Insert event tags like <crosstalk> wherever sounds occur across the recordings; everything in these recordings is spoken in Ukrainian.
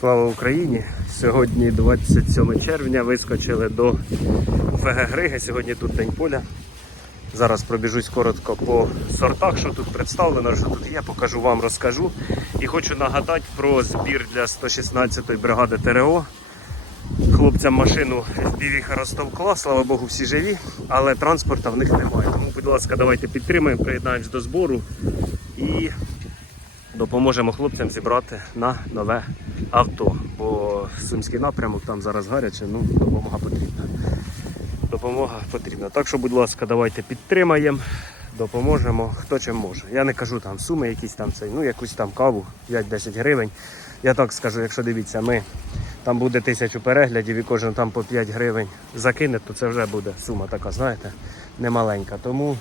Слава Україні! Сьогодні 27 червня вискочили до ФГ Григи. Сьогодні тут день поля. Зараз пробіжусь коротко по сортах, що тут представлено, що тут є, покажу вам, розкажу. І хочу нагадати про збір для 116-ї бригади ТРО. Хлопцям машину FPV розтовкла, слава Богу, всі живі, але транспорта в них немає. Тому, будь ласка, давайте підтримаємо, приєднаємось до збору і допоможемо хлопцям зібрати на нове авто. Бо Сумський напрямок там зараз гаряче, ну допомога потрібна. Допомога потрібна. Так що, будь ласка, давайте підтримаємо, допоможемо, хто чим може. Я не кажу там суми, якісь там цей, ну якусь там каву, 5-10 гривень. Я так скажу, якщо дивіться, ми там буде тисячу переглядів і кожен там по 5 гривень закине, то це вже буде сума така, знаєте, немаленька. Тому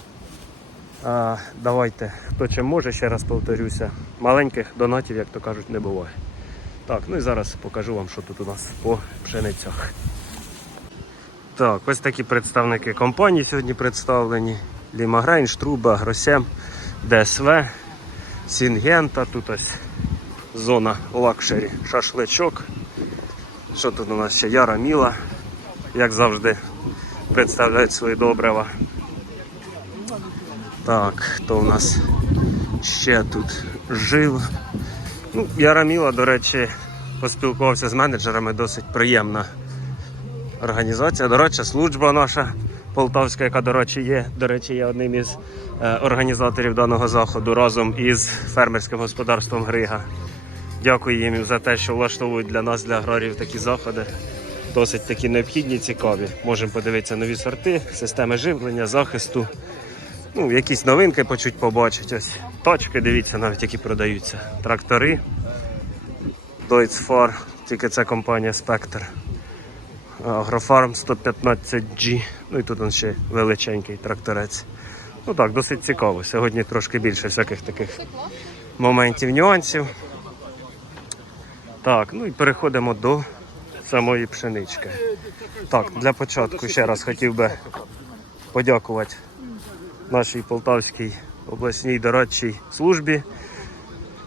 а, давайте, хто чим може, ще раз повторюся. Маленьких донатів, як то кажуть, не буває. Так, ну і зараз покажу вам, що тут у нас по пшеницях. Так, ось такі представники компанії сьогодні представлені. Лімагрейн, Штруба, Гросем, ДСВ, Сінгента. Тут ось зона лакшері, шашличок. Що тут у нас ще? Яра Міла, як завжди, представляють свої добрива. Так, хто у нас ще тут жив? Ну, Яраміла, до речі, поспілкувався з менеджерами, досить приємна організація. До речі, служба наша полтавська, яка, до речі, є, до речі, є одним із е, організаторів даного заходу разом із фермерським господарством Грига. Дякую їм за те, що влаштовують для нас, для аграріїв такі заходи. Досить такі необхідні, цікаві. Можемо подивитися нові сорти, системи живлення, захисту. Ну, якісь новинки почуть побачити. Ось тачки, дивіться, навіть які продаються. Трактори. Deutz тільки це компанія Spectre. Агрофарм 115G. Ну і тут он ще величенький тракторець. Ну так, досить цікаво. Сьогодні трошки більше всяких таких моментів, нюансів. Так, ну і переходимо до самої пшенички. Так, для початку ще раз хотів би подякувати нашій Полтавській обласній дорадчій службі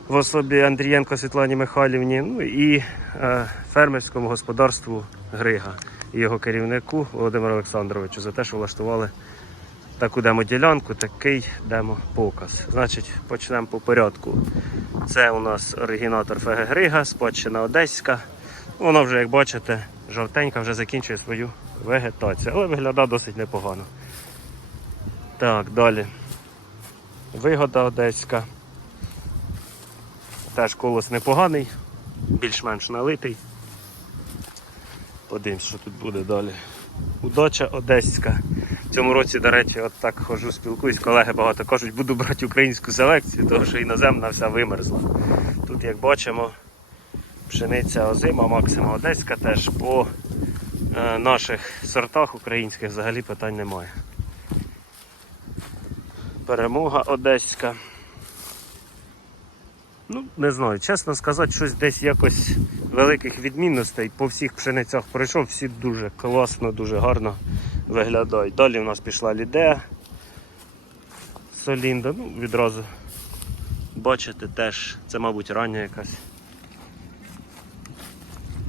в особі Андрієнко Світлані Михайлівні, ну і е, фермерському господарству Грига і його керівнику Володимиру Олександровичу за те, що влаштували таку демоділянку, такий демопоказ. Значить, почнемо по порядку. Це у нас оригінатор ФГ Грига, спадщина Одеська. Вона вже, як бачите, жовтенька вже закінчує свою вегетацію, але виглядає досить непогано. Так, далі. Вигода одеська. Теж колос непоганий, більш-менш налитий. Подивимось, що тут буде далі. Удача одеська. В цьому році, до речі, от так хожу, спілкуюсь, колеги багато кажуть, буду брати українську селекцію, тому що іноземна вся вимерзла. Тут, як бачимо, пшениця озима, максима одеська теж по е, наших сортах українських взагалі питань немає. Перемога одеська. Ну, не знаю, чесно сказати, щось десь якось великих відмінностей по всіх пшеницях пройшов, всі дуже класно, дуже гарно виглядають. Далі в нас пішла лідея Солінда. Ну, відразу бачите теж, це, мабуть, рання якась.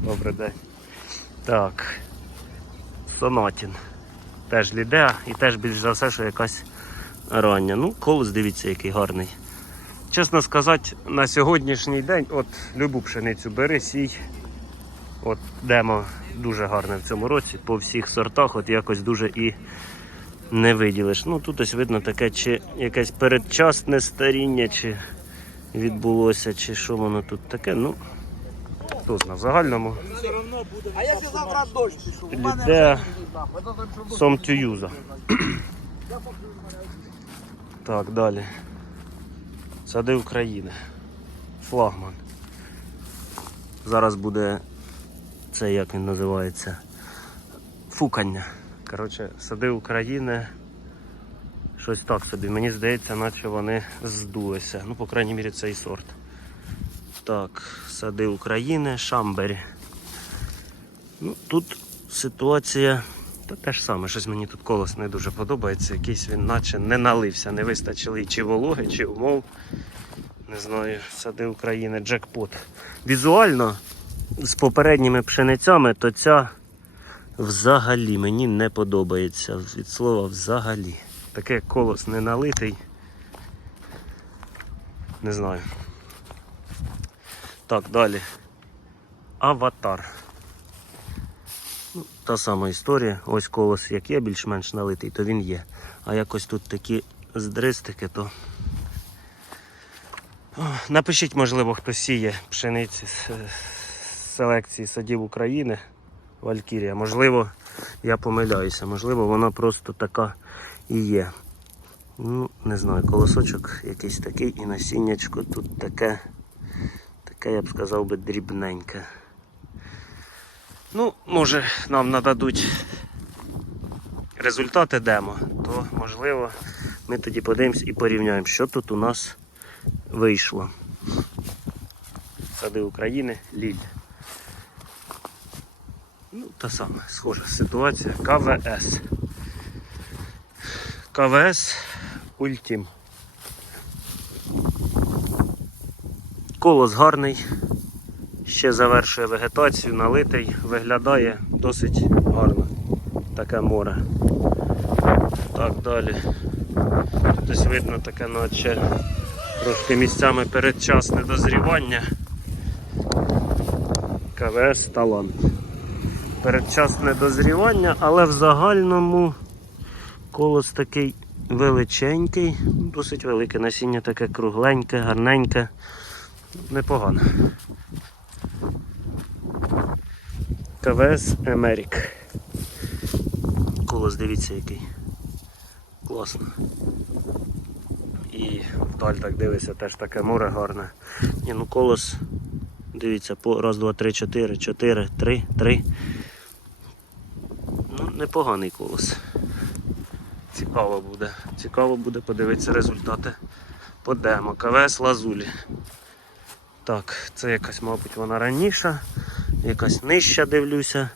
Добрий день. Так. Сонатін. Теж лідеа і теж більш за все, що якась рання. Ну, колос, дивіться, який гарний. Чесно сказати, на сьогоднішній день, от любу пшеницю бери, сій. От демо дуже гарне в цьому році, по всіх сортах, от якось дуже і не виділиш. Ну тут ось видно таке, чи якесь передчасне старіння, чи відбулося, чи що воно тут таке. Ну, хто знає, в загальному А якщо завтра дощ пішов? У мене Сомтююза. <clears throat> Так, далі. Сади України. Флагман. Зараз буде це як він називається. Фукання. Коротше, сади України. Щось так собі. Мені здається, наче вони здулися. Ну, по крайній мірі, цей сорт. Так, сади України, Шамбері. Ну, тут ситуація та те ж саме, щось мені тут колос не дуже подобається. Якийсь він наче не налився, не вистачили чи вологи, чи умов. Не знаю, сади України, джекпот. Візуально з попередніми пшеницями, то ця взагалі мені не подобається. Від слова взагалі. Таке колос не налитий. Не знаю. Так, далі. Аватар. Та сама історія. Ось колос, як є більш-менш налитий, то він є. А якось тут такі здристики, то. Напишіть, можливо, хто сіє пшениці з з селекції садів України. Валькірія. Можливо, я помиляюся, можливо, вона просто така і є. Ну, не знаю, колосочок якийсь такий і насіннячко тут таке, таке, я б сказав би, дрібненьке. Ну, може, нам нададуть результати демо, то можливо ми тоді подивимось і порівняємо, що тут у нас вийшло. Сади України, Ліль. Ну, та сама схожа ситуація. КВС. КВС Ультім. Колос гарний, ще завершує вегетацію, налитий, виглядає досить гарно. Таке море. Так, далі. Ось видно таке наче трошки місцями передчасне дозрівання. КВС талант. Передчасне дозрівання, але в загальному колос такий величенький, досить велике насіння таке кругленьке, гарненьке, непогано. КВС Емерік. Колос, дивіться який. Класно. І вдаль так дивися, теж таке море гарне. Ні, ну колос, дивіться, по раз, два, три, чотири, чотири, три, три. Ну, непоганий колос. Цікаво буде. Цікаво буде подивитися результати по демо. КВС Лазулі. Так, це якась, мабуть, вона раніша, якась нижча дивлюся.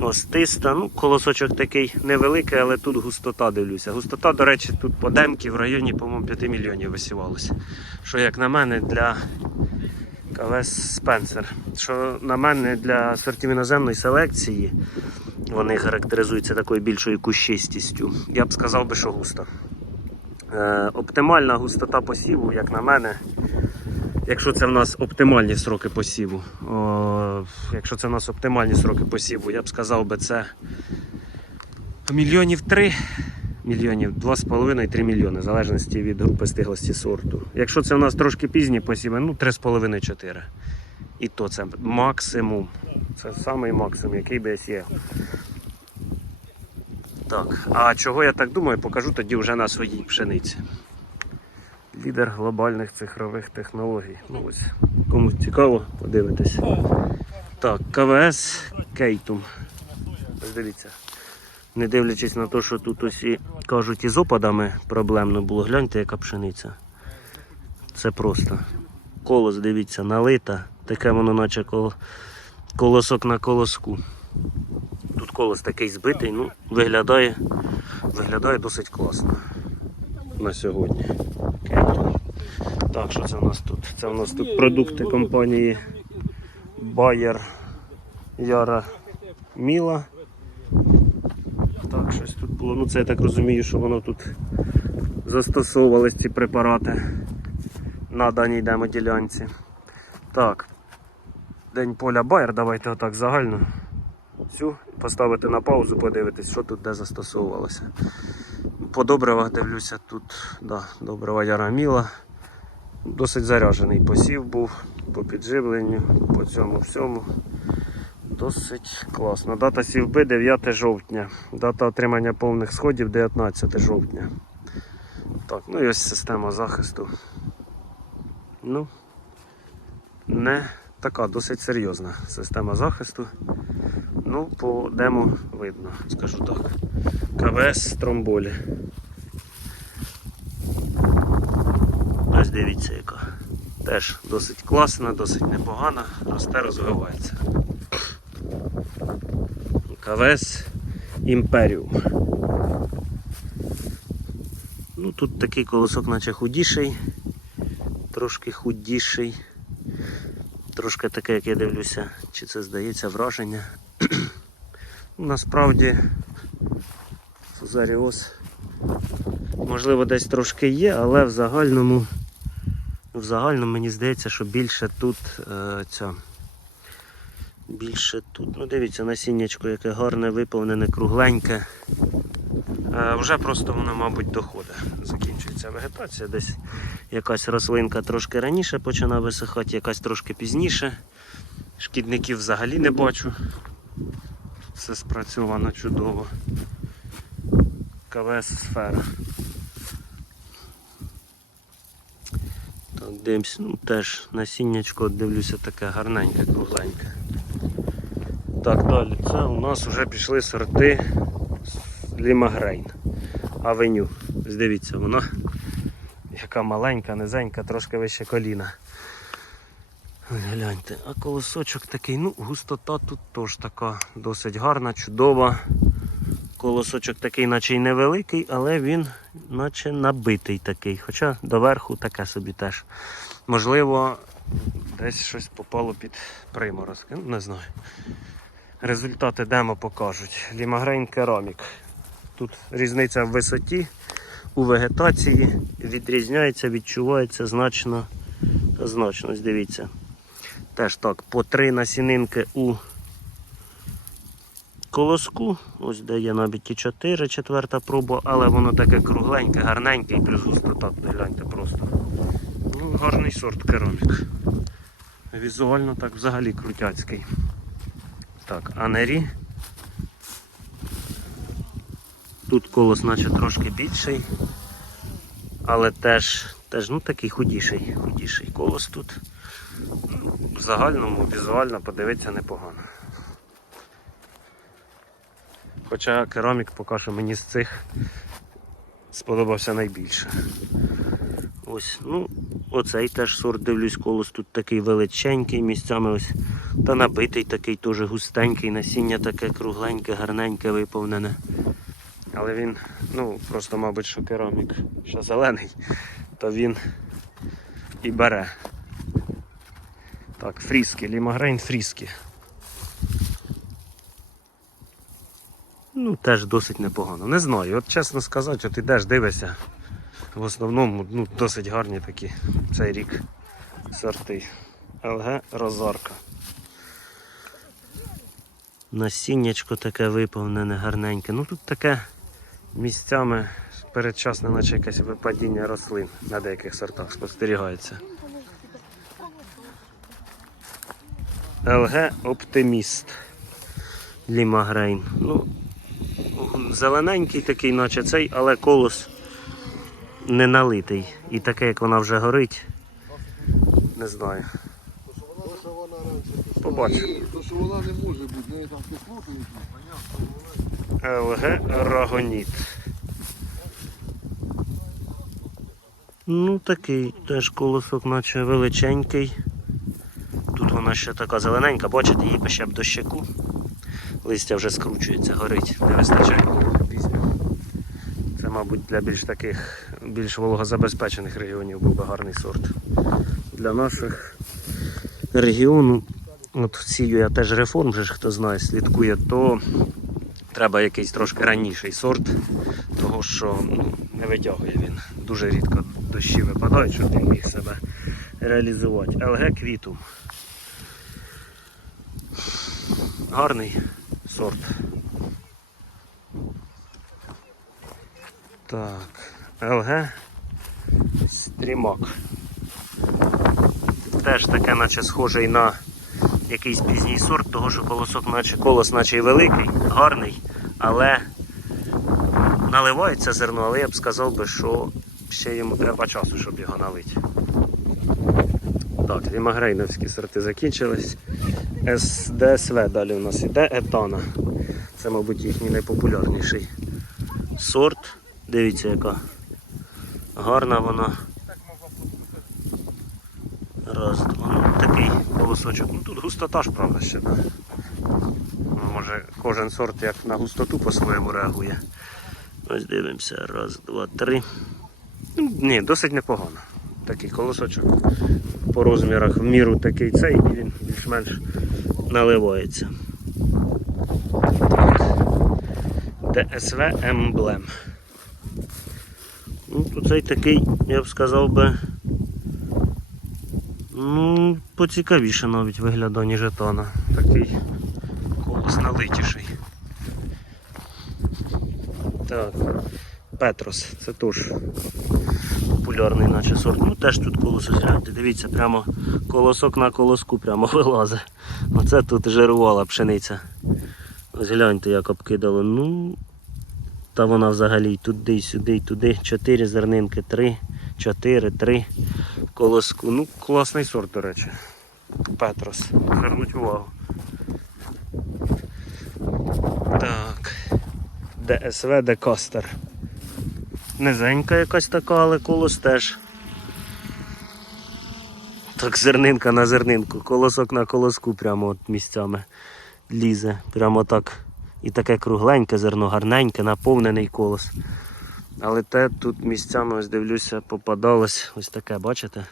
Остиста. Ну, колосочок такий невеликий, але тут густота дивлюся. Густота, до речі, тут по демки в районі, по-моєму, 5 мільйонів висівалося. Що, як на мене, для КВС Спенсер. Що на мене для сортів іноземної селекції вони характеризуються такою більшою кущистістю. Я б сказав би, що густо. Е, оптимальна густота посіву, як на мене, якщо це в нас оптимальні сроки посіву, о, якщо це в нас оптимальні сроки посіву, я б сказав би це мільйонів 3, мільйонів 2,5-3 мільйони, в залежності від групи стиглості сорту. Якщо це в нас трошки пізні посіви, ну 3,5-4. І то це максимум. Це самий максимум, який би є. Так, а чого я так думаю, покажу тоді вже на своїй пшениці. Лідер глобальних цифрових технологій. Ну ось, кому цікаво, подивитись. Так, КВС Кейтум. Ось дивіться. Не дивлячись на те, що тут усі кажуть із опадами проблемно було, гляньте, яка пшениця. Це просто. Колос, дивіться, налита. Таке воно наче кол... колосок на колоску. Тут колос такий збитий, ну, виглядає, виглядає досить класно на сьогодні. Так, що це у нас тут? Це у нас тут продукти компанії Bayer Яра Міла. Так, щось тут було. Ну це я так розумію, що воно тут застосовувались ці препарати на даній демоділянці. Так. День поля Bayer, давайте отак загально. Цю поставити на паузу, подивитись, що тут де застосовувалося. По добривах дивлюся, тут да, добрива Яраміла. Досить заряджений посів був по підживленню, по цьому всьому. Досить класно. Дата сівби 9 жовтня. Дата отримання повних сходів 19 жовтня. Так, ну і ось система захисту. Ну, не така досить серйозна система захисту. Ну, по демо видно, скажу так. КВС Тромболі. Ось дивіться яка. Теж досить класна, досить непогана, росте, розвивається. КВС Імперіум. Ну тут такий колосок наче худіший, трошки худіший. Трошки таке, як я дивлюся, чи це здається враження. <clears throat> Насправді Фузаріоз можливо десь трошки є, але в загальному в загальному мені здається, що більше тут е, ця. Більше тут, ну дивіться, насіннячко, яке гарне, виповнене, кругленьке. Е, вже просто воно, мабуть, доходить. Закінчується вегетація. Десь якась рослинка трошки раніше починає висихати, якась трошки пізніше. Шкідників взагалі не бачу. Все спрацьовано чудово. КВС сфера. Дивимось, ну теж насіннячко, дивлюся, таке гарненьке, кругленьке. Так, далі. Це у нас вже пішли сорти Лімагрейн. Авеню. Ось Дивіться, вона яка маленька, низенька, трошки вище коліна. Гляньте, а колосочок такий, ну, густота тут теж така досить гарна, чудова. Колосочок такий, наче й невеликий, але він наче набитий такий. Хоча доверху таке собі теж. Можливо, десь щось попало під приморозки. Не знаю. Результати демо покажуть. Лімагрейн керамік. Тут різниця в висоті, у вегетації відрізняється, відчувається значно. Значно, дивіться. Теж так, по три насінинки у колоску. Ось де є і 4, четверта проба, але воно таке кругленьке, гарненьке і плюс густота, гляньте просто. Ну, гарний сорт керамік. Візуально так взагалі крутяцький. Так, анері. Тут колос наче трошки більший, але теж, теж ну, такий худіший, худіший колос тут. Ну, В загальному візуально подивитися непогано. Хоча керамік поки що мені з цих сподобався найбільше. Ось, ну, оцей теж сорт дивлюсь, колос тут такий величенький, місцями ось та набитий такий теж густенький, насіння таке кругленьке, гарненьке, виповнене. Але він, ну, просто, мабуть, що керамік, що зелений, то він і бере. Так, фріски, лімагрейн фріски. Ну, теж досить непогано. Не знаю, от чесно сказати, от ідеш, дивишся. В основному ну, досить гарні такі цей рік сорти. ЛГ Розарка. Насіннячко таке виповнене, гарненьке. Ну тут таке місцями передчасне, наче якесь випадіння рослин на деяких сортах спостерігається. ЛГ Оптиміст. Лімагрейн. Ну, зелененький такий, наче цей, але колос не налитий. І таке, як вона вже горить, не знаю. Побачимо. ЛГ Рагоніт. Ну такий теж колосок, наче величенький. Тут вона ще така зелененька, бачите, її би ще б до щеку. Листя вже скручується, горить, не вистачає. Візьмемо. Це, мабуть, для більш таких, більш вологозабезпечених регіонів був би гарний сорт. Для наших регіону, от сію я теж реформ, вже ж хто знає, слідкує, то треба якийсь трошки раніший сорт, того що ну, не витягує він. Дуже рідко дощі випадають, щоб він міг себе реалізувати. ЛГ квіту. Гарний сорт. Так, ЛГ стрімак. Теж таке, наче схожий на якийсь пізній сорт, того що колосок, наче колос, наче й великий, гарний, але наливається зерно, але я б сказав би, що ще йому треба часу, щоб його налити. Так, лімагрейновські сорти закінчились. СДСВ далі у нас іде етана. Це, мабуть, їхній найпопулярніший сорт. Дивіться, яка гарна вона. Раз, два. Ну, такий колосочок. Ну тут густота ж, правда, ще. Ну, може кожен сорт як на густоту по-своєму реагує. Ось дивимося. Раз, два, три. Ну, ні, досить непогано. Такий колосочок. по розмірах в міру такий цей, і він більш-менш наливається. Так. ДСВ Емблем. Ну, то цей такий, я б сказав би. Ну, поцікавіше навіть виглядає, ніж етона. Такий колос налитіший. Так. Петрос, це теж популярний наче сорт. Ну теж тут колосо гляньте. Дивіться, прямо колосок на колоску прямо <laughs> вилазить. Оце тут жирувала пшениця. Ось гляньте, як обкидало. Ну, та вона взагалі туди, сюди, і туди. Чотири зернинки, три, чотири, три колоску. Ну, класний сорт, до речі. Петрос. Звернуть увагу. Так. ДСВ Декостер. Низенька якась така, але колос теж. Так зернинка на зернинку, колосок на колоску прямо от місцями лізе. Прямо так. І таке кругленьке зерно, гарненьке, наповнений колос. Але те тут місцями ось дивлюся, попадалось ось таке, бачите?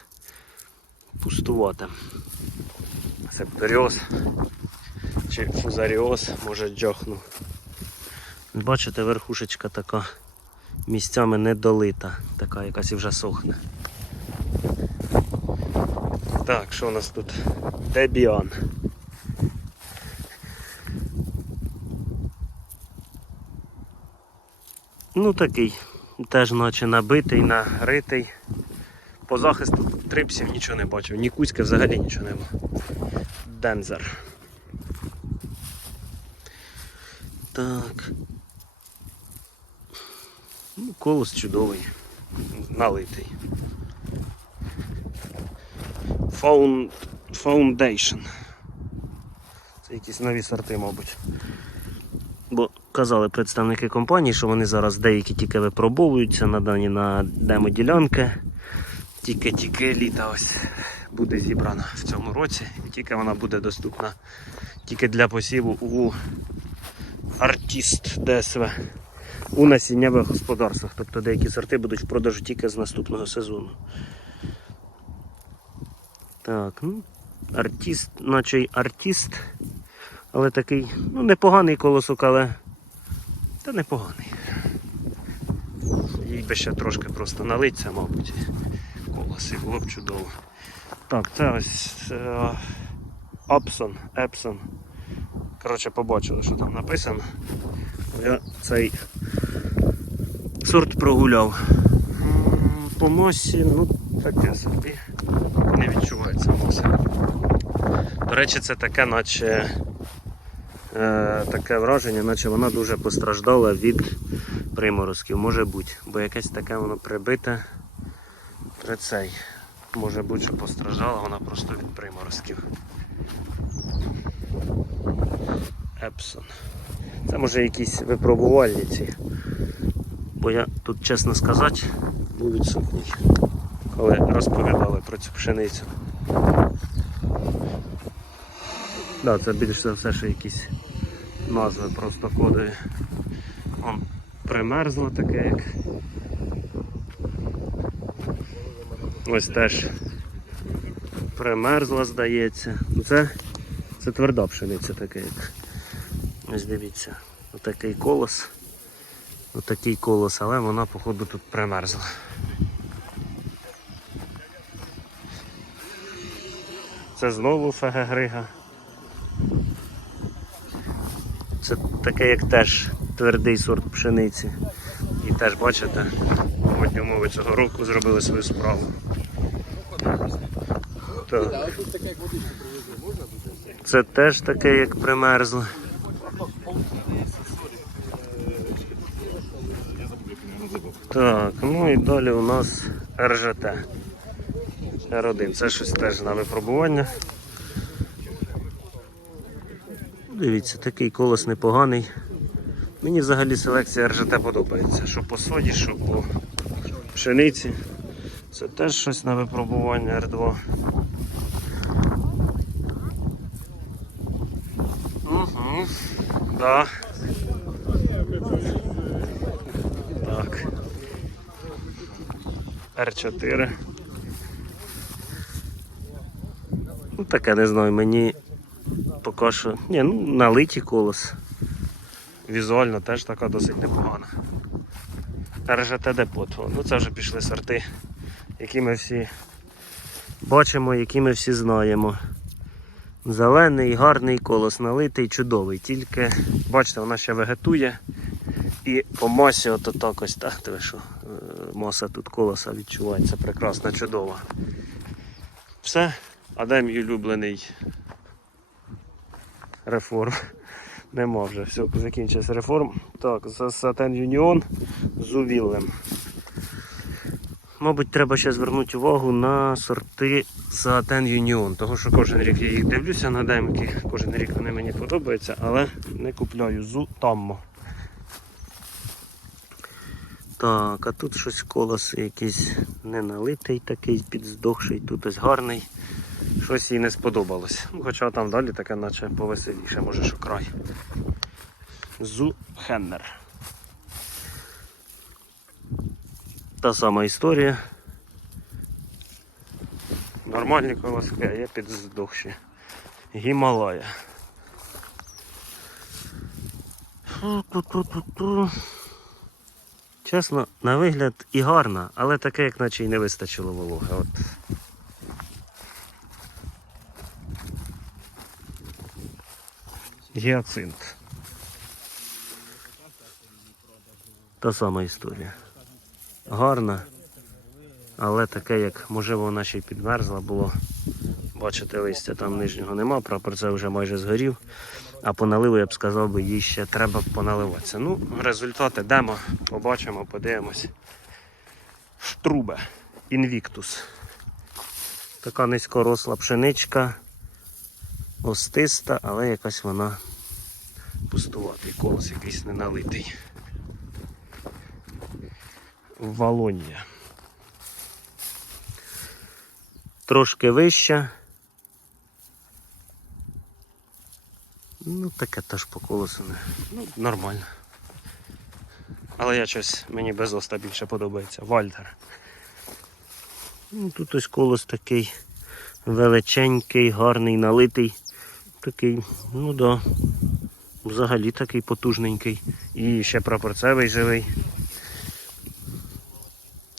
Пустувате. Септоріоз чи фузаріоз, може джохну. Бачите, верхушечка така місцями недолита, така якась і вже сохне. Так, що у нас тут? Дебіан. Ну такий, теж наче набитий, нагритий. По захисту трипсів нічого не бачив, ні кузьки взагалі нічого нема. Дензер. Так. Ну, колос чудовий, налитий. Found... Foundation. Це якісь нові сорти, мабуть. Бо казали представники компанії, що вони зараз деякі тільки випробовуються, надані на демо-ділянки. Тільки-тільки літа ось буде зібрана в цьому році. І тільки вона буде доступна тільки для посіву у Артіст ДСВ у насіннєвих господарствах. Тобто деякі сорти будуть в продажу тільки з наступного сезону. Так, ну, артист, наче й артист, але такий, ну, непоганий колосок, але та непоганий. Їй би ще трошки просто налиться, мабуть, колос і було б чудово. Так, це ось е, Апсон, Епсон. Коротше, побачили, що там написано. Я цей сорт прогуляв. По носі, ну таке собі. Не відчувається носа. До речі, це таке, наче е, таке враження, наче вона дуже постраждала від приморозків. Може бути, бо якесь таке воно прибите. При цей. Може бути, що постраждала вона просто від приморозків. Епсон. Це може якісь випробувальні ці. Бо я тут, чесно сказати, був відсутній, коли розповідали про цю пшеницю. Да, це більш за все, що якісь назви просто кодові. Он примерзло таке як. Ось теж примерзла, здається. Ну це, це тверда пшениця така як. Ось дивіться, отакий колос. Отакий колос, але вона, походу, тут примерзла. Це знову фегагрига. Це таке, як теж твердий сорт пшениці. І теж, бачите, погодні умови цього року зробили свою справу. Це теж таке, як примерзло. Так, ну і далі у нас РЖТ. R1. Це щось теж на випробування. Дивіться, такий колос непоганий. Мені взагалі селекція РЖТ подобається. Що по соді, що по пшениці. Це теж щось на випробування R2. Угу. Да. Р4. Ну таке не знаю, мені поки що. Ні, ну налиті колос. Візуально теж така досить непогана. РЖТ депот. Ну це вже пішли сорти, які ми всі бачимо, які ми всі знаємо. Зелений, гарний колос, налитий, чудовий. Тільки, бачите, вона ще вегетує. І по масі ото так ось так, диви, що е, маса тут колоса відчувається прекрасна, чудова. Все, а де мій улюблений реформ? Нема вже, все, закінчився реформ. Так, за Сатен Юніон з Увіллем. Мабуть, треба ще звернути увагу на сорти Саатен Юніон. Того що кожен рік я їх дивлюся на демки, кожен рік вони мені подобаються, але не купляю зу таммо. Так, а тут щось колос якийсь не налитий такий, підздохший, тут ось гарний. Щось їй не сподобалось. Ну, Хоча там далі таке наче повеселіше, може що край. Зу Хеннер. Та сама історія. Нормальні колоски, а є підздохші. Гімалая. Фу-ту-ту-ту-ту. Чесно, на вигляд і гарна, але таке, як наче й не вистачило вологи. От. Гіацинт. Та сама історія. Гарна, але таке, як можливо вона ще й підмерзла було. Бачите, листя там нижнього нема, прапор це вже майже згорів. А по наливу я б сказав, би, їй ще треба поналиватися. Ну, результати демо, побачимо, подивимось. Штрубе, інвіктус. Така низькоросла пшеничка, остиста, але якась вона пустуватий, колос якийсь неналитий. Валонія. Трошки вища. Ну, таке теж по колесу не. Ну, нормально. Але я щось, мені без оста більше подобається. Вальтер. Ну, тут ось колос такий величенький, гарний, налитий. Такий, ну да. Взагалі такий потужненький. І ще прапорцевий живий.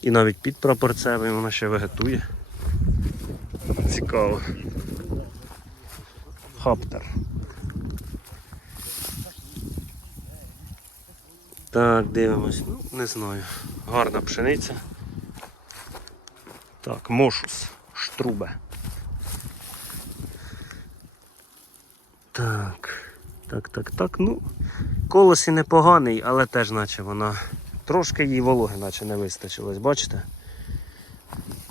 І навіть під прапорцевий вона ще вегетує. Цікаво. Хаптер. Так, дивимось. Ну, не знаю. Гарна пшениця. Так, мошус, штрубе. Так, так, так, так. Ну, колос і непоганий, але теж наче вона. Трошки їй вологи наче не вистачилось, бачите?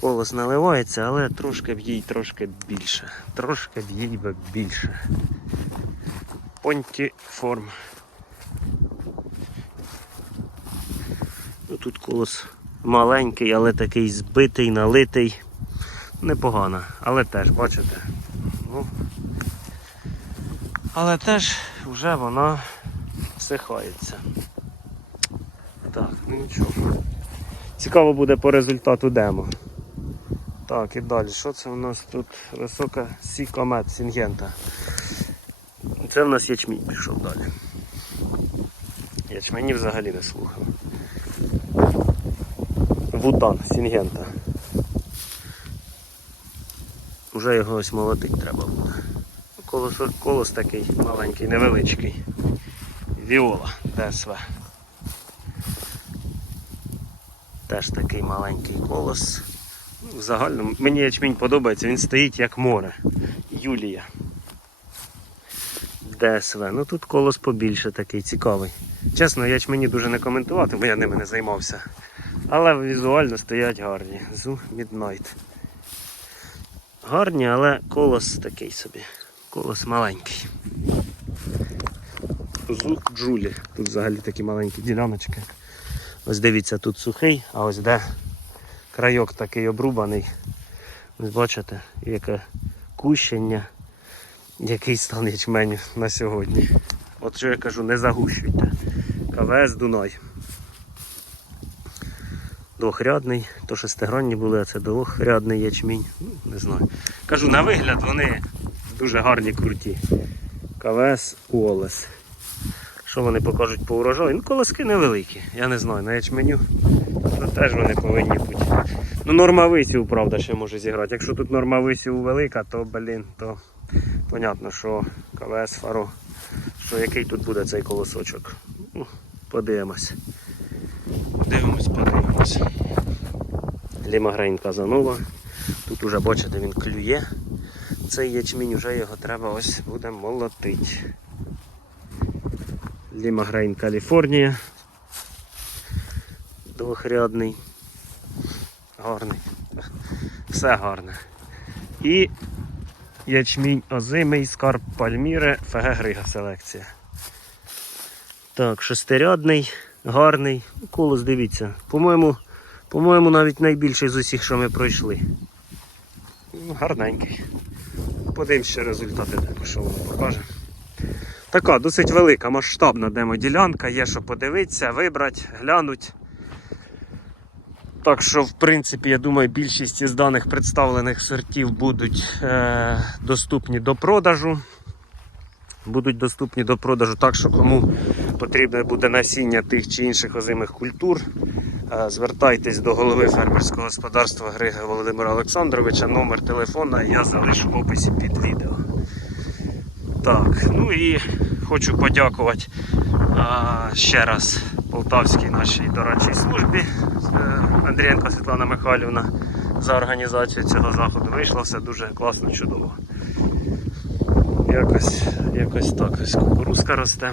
Колос наливається, але трошки б їй трошки більше. Трошки б їй більше. Понті форм. Тут колос маленький, але такий збитий, налитий. Непогано, але теж, бачите. Ну, але теж вже вона всихається. Так, ну нічого. Цікаво буде по результату демо. Так, і далі. Що це у нас тут? Висока сікомет Сінгента. Це в нас ячмінь пішов далі. Ячмені взагалі не слухав. Вутан Сінгента. Уже його ось молотить треба буде. Колос, колос такий маленький, невеличкий. Віола ДСВ. Теж такий маленький колос. В загальному мені ячмінь подобається, він стоїть як море. Юлія. ДСВ. Ну тут колос побільше такий, цікавий. Чесно, ячмені дуже не коментувати, бо я ними не займався. Але візуально стоять гарні. Зу Midnight. Гарні, але колос такий собі. Колос маленький. Зу Джулі. Тут взагалі такі маленькі діляночки. Ось дивіться, тут сухий, а ось де крайок такий обрубаний. Ось бачите, яке кущення, який стан ячменю на сьогодні. От що я кажу, не загущуйте. КВС Дунай. Двохрядний, то шестигранні були, а це двохрядний ячмінь. Ну, не знаю. Кажу, на вигляд вони дуже гарні, круті. КВС Уолес. Що вони покажуть по урожаю? Ну, колоски невеликі, я не знаю, на ячменю то теж вони повинні бути. Ну, норма висів, правда, ще може зіграти. Якщо тут норма висів велика, то, блін, то понятно, що КВС Фаро, що який тут буде цей колосочок. Ну, подивимось. Подивимось, подивимось. Лімагрейн Казанова. Тут уже бачите, він клює. Цей ячмінь вже його треба ось буде молотить. Лімагрейн Каліфорнія. Двохрядний. Гарний. Все гарне. І ячмінь озимий, скарб Пальміри, ФГ Грига селекція. Так, шестирядний, гарний. Колос, дивіться. По-моєму, по-моєму, навіть найбільший з усіх, що ми пройшли. Ну, Гарненький. Подивимось ще результати, що воно покаже. Така досить велика масштабна демоділянка, є що подивитися, вибрати, глянути. Так що, в принципі, я думаю, більшість із даних представлених сортів будуть е, доступні до продажу. Будуть доступні до продажу, так що кому потрібне буде насіння тих чи інших озимих культур, е, звертайтесь до голови фермерського господарства Грига Володимира Олександровича. Номер телефона я залишу в описі під відео. Так, ну і хочу подякувати а, ще раз Полтавській нашій дорадчій службі е, Андрієнко Світлана Михайлівна за організацію цього заходу. Вийшло все дуже класно, чудово. Якось, якось так кукурузка росте.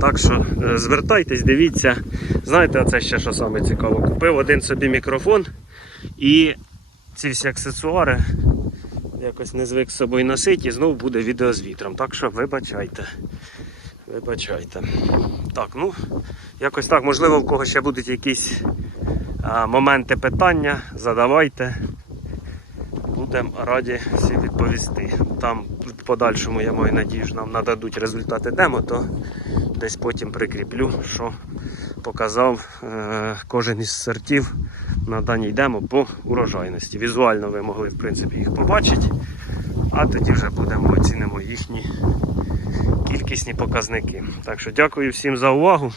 Так що е, звертайтесь, дивіться. Знаєте, оце ще що саме цікаво. Купив один собі мікрофон і ці всі аксесуари якось не звик з собою носити і знову буде відео з вітром. Так що вибачайте. Вибачайте. Так, ну, якось так. Можливо, в кого ще будуть якісь а, моменти питання, задавайте. Будемо раді всі відповісти. Там в подальшому, я маю надію, що нам нададуть результати демо, то десь потім прикріплю, що показав е, кожен із сортів на даній демо по урожайності. Візуально ви могли в принципі їх побачити, а тоді вже будемо оцінимо їхні кількісні показники. Так що дякую всім за увагу.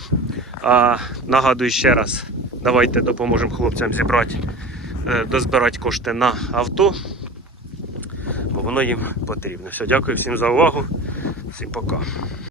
А, нагадую ще раз, давайте допоможемо хлопцям зібрати, е, дозбирати кошти на авто, бо воно їм потрібно. Все, дякую всім за увагу. Всім пока.